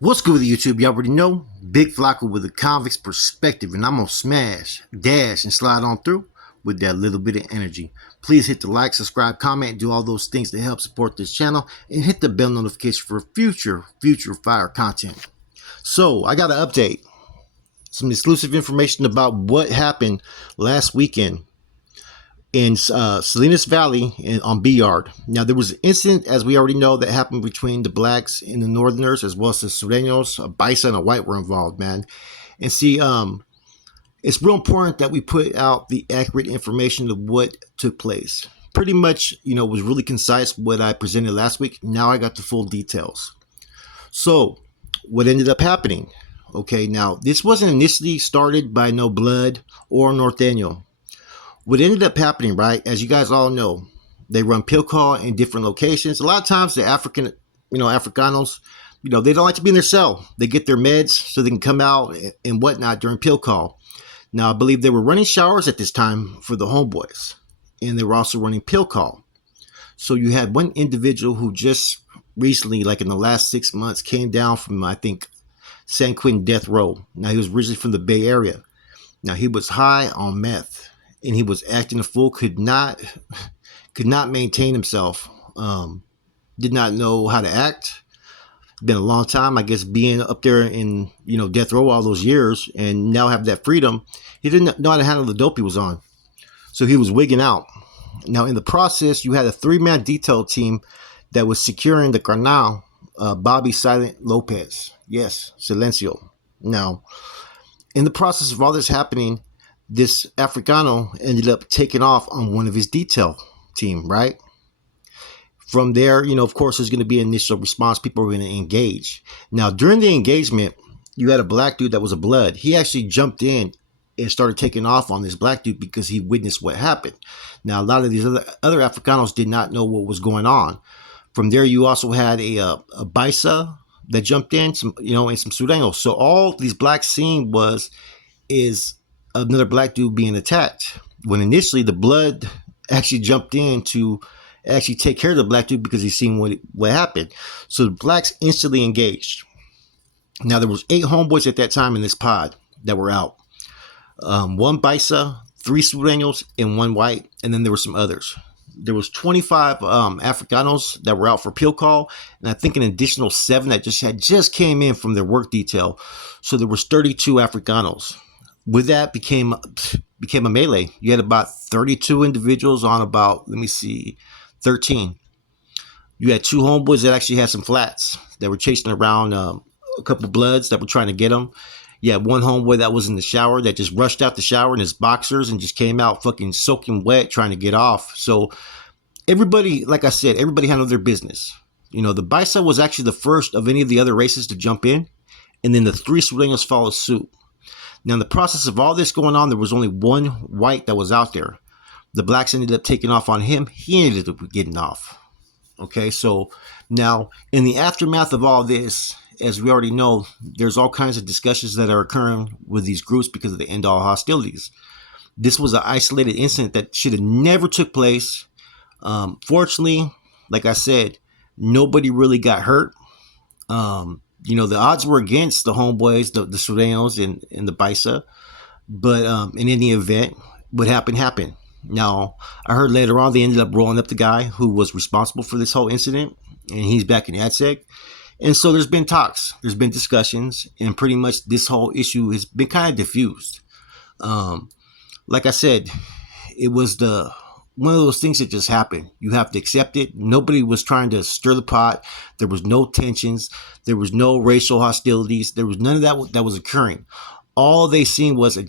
What's good with YouTube? You already know, Big Flocka with a convict's perspective, and I'm gonna smash, dash, and slide on through with that little bit of energy. Please hit the like, subscribe, comment, and do all those things to help support this channel, and hit the bell notification for future fire content. So I got an update, some exclusive information about what happened last weekend in Salinas Valley on B Yard. Now, there was an incident, as we already know, that happened between the blacks and the Northerners, as well as the Sureños. A bison and a white were involved, man. And see, it's real important that we put out the accurate information of what took place. Pretty much, was really concise what I presented last week. Now I got the full details. So, what ended up happening? Okay, now this wasn't initially started by no blood or Norteño. What ended up happening, right, as you guys all know, they run pill call in different locations. A lot of times the Africanos, they don't like to be in their cell. They get their meds so they can come out and whatnot during pill call. Now, I believe they were running showers at this time for the homeboys, and they were also running pill call. So you had one individual who just recently, like in the last 6 months, came down from, I think, San Quentin death row. Now, he was originally from the Bay Area. Now, he was high on meth, and he was acting a fool, could not maintain himself, did not know how to act. Been a long time, I guess, being up there in death row all those years, and now have that freedom. He didn't know how to handle the dope he was on, so he was wigging out. Now, in the process, you had a 3-man detail team that was securing the Carnal, Bobby Silent Lopez. Yes, Silencio. Now, in the process of all this happening, this Africano ended up taking off on one of his detail team, right? From there, of course, there's going to be an initial response. People are going to engage. Now, during the engagement, you had a black dude that was a blood. He actually jumped in and started taking off on this black dude because he witnessed what happened. Now, a lot of these other Africanos did not know what was going on. From there, you also had a Baisa that jumped in, and some Sureños. So all these blacks seen is another black dude being attacked, when initially the blood actually jumped in to actually take care of the black dude because he seen what happened. So the blacks instantly engaged. Now, there was 8 homeboys at that time in this pod that were out. 1 Baisa, 3 Sureños, and 1 white, and then there were some others. There was 25 Africanos that were out for peel call, and I think an additional 7 that just came in from their work detail. So there was 32 Africanos. With that became a melee. You had about 32 individuals on about, 13. You had 2 homeboys that actually had some flats that were chasing around a couple of bloods that were trying to get them. You had 1 homeboy that was in the shower that just rushed out the shower in his boxers and just came out fucking soaking wet trying to get off. So everybody, like I said, everybody handled their business. The Baisa was actually the first of any of the other races to jump in, and then the 3 Sureños followed suit. Now, in the process of all this going on, there was only 1 white that was out there. The blacks ended up taking off on him. He ended up getting off. Okay, so now in the aftermath of all this, as we already know, there's all kinds of discussions that are occurring with these groups because of the end all hostilities. This was an isolated incident that should have never took place. Fortunately, like I said, nobody really got hurt. The odds were against the homeboys, the Sureños and the Baisa. But in any event, what happened. Now, I heard later on they ended up rolling up the guy who was responsible for this whole incident, and he's back in ADSEC. And so there's been talks, there's been discussions, and pretty much this whole issue has been kind of diffused. Like I said, it was one of those things that just happened. You have to accept it. Nobody was trying to stir the pot. There was no tensions. There was no racial hostilities. There was none of that was occurring. All they seen was an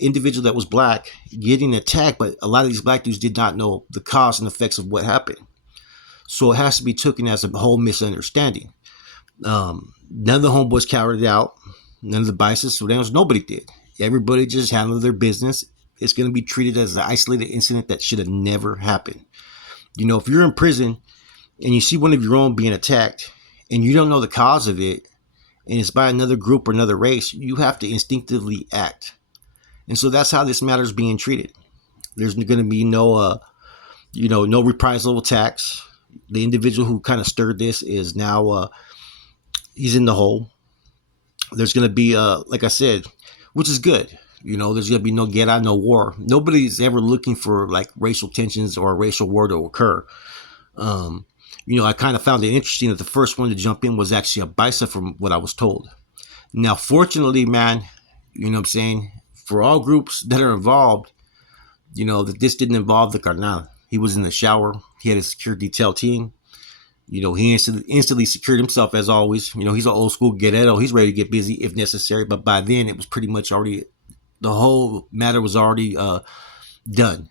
individual that was black getting attacked, but a lot of these black dudes did not know the cause and effects of what happened. So it has to be taken as a whole misunderstanding. None of the homeboys cowered out. None of the Baisas, Sureños, nobody did. Everybody just handled their business. It's going to be treated as an isolated incident that should have never happened. If you're in prison and you see one of your own being attacked and you don't know the cause of it, and it's by another group or another race, you have to instinctively act. And so that's how this matter is being treated. There's going to be no reprisal attacks. The individual who kind of stirred this is now He's in the hole. There's going to be, like I said, which is good. There's going to be no get out, no war. Nobody's ever looking for like racial tensions or a racial war to occur. Um, I kind of found it interesting that the first one to jump in was actually a bicep, from what I was told. Now, fortunately, man, you know what I'm saying, for all groups that are involved, that this didn't involve the carnal. He was in the shower. He had a security detail team. He instantly secured himself as always. He's an old school Guerrero. He's ready to get busy if necessary. But by then, it was pretty much already, the whole matter was already done.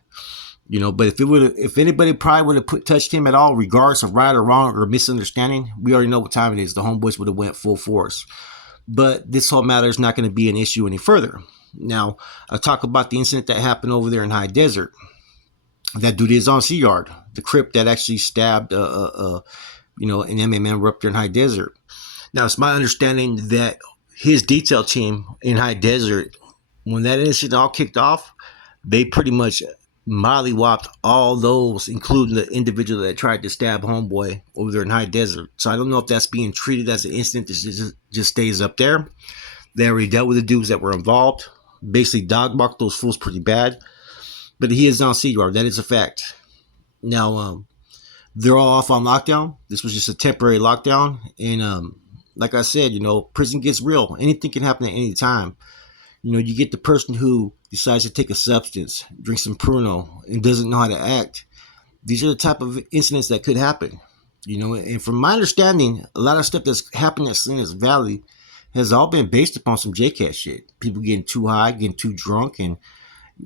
But if anybody probably would have touched him at all, regardless of right or wrong or misunderstanding, we already know what time it is. The homeboys would have went full force. But this whole matter is not going to be an issue any further. Now, I'll talk about the incident that happened over there in High Desert. That dude is on Sea Yard, the Crip that actually stabbed, an MMA up there in High Desert. Now, it's my understanding that his detail team in High Desert, when that incident all kicked off, they pretty much mollywopped all those, including the individual that tried to stab homeboy over there in High Desert. So I don't know if that's being treated as an incident that just stays up there. They already dealt with the dudes that were involved. Basically, dog barked those fools pretty bad. But he is on Sea Yard. That is a fact. Now, they're all off on lockdown. This was just a temporary lockdown. And like I said, prison gets real. Anything can happen at any time. You get the person who decides to take a substance, drink some Pruno, and doesn't know how to act. These are the type of incidents that could happen. And from my understanding, a lot of stuff that's happened at Salinas Valley has all been based upon some JCat shit. People getting too high, getting too drunk, and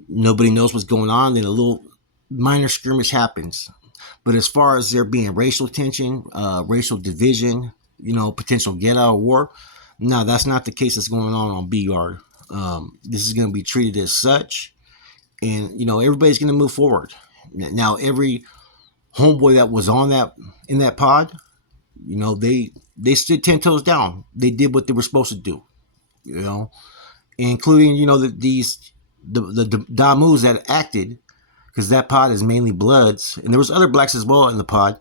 nobody knows what's going on. Then a little minor skirmish happens. But as far as there being racial tension, racial division, potential get out of war, no, that's not the case that's going on B Yard. This is going to be treated as such, and everybody's going to move forward. Now, every homeboy that was in that pod, they stood 10 toes down. They did what they were supposed to do, including the Damus that acted, because that pod is mainly Bloods, and there was other blacks as well in the pod.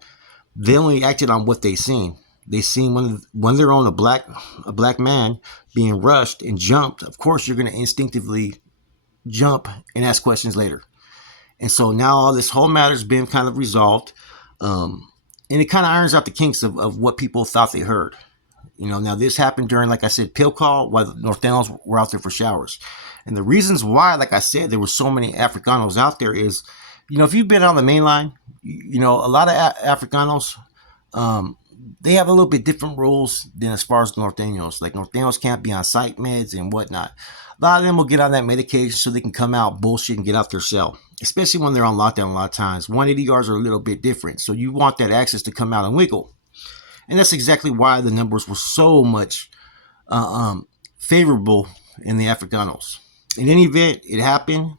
They only acted on what they seen. They seen when they're on a black man being rushed and jumped. Of course, you're going to instinctively jump and ask questions later. And so now all this whole matter's been kind of resolved, and it kind of irons out the kinks of what people thought they heard. Now this happened during, like I said, pill call, while the Nortenos were out there for showers. And the reasons why, like I said, there were so many Africanos out there is, if you've been on the main line, a lot of Africanos, they have a little bit different rules than as far as Nortenos. Like, Nortenos can't be on psych meds and whatnot. A lot of them will get on that medication so they can come out bullshit and get out their cell, especially when they're on lockdown a lot of times. 180 yards are a little bit different, so you want that access to come out and wiggle. And that's exactly why the numbers were so much favorable in the Africanos. In any event, it happened.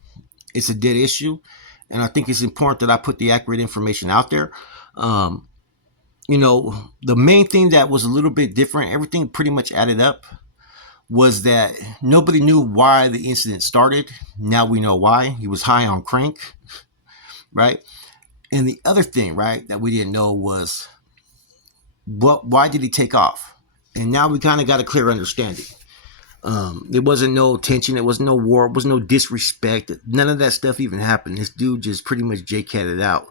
It's a dead issue. And I think it's important that I put the accurate information out there. The main thing that was a little bit different, everything pretty much added up, was that nobody knew why the incident started. Now we know why. He was high on crank, right? And the other thing, right, that we didn't know was, why did he take off? And now we kind of got a clear understanding. There wasn't no tension. There was no war. There was no disrespect. None of that stuff even happened. This dude just pretty much J-catted out.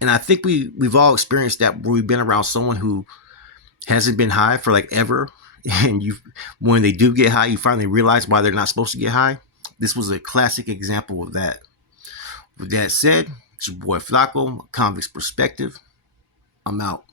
And I think we've all experienced that, where we've been around someone who hasn't been high for like ever. And when they do get high, you finally realize why they're not supposed to get high. This was a classic example of that. With that said, it's your boy Flacco, Convict's Perspective. I'm out.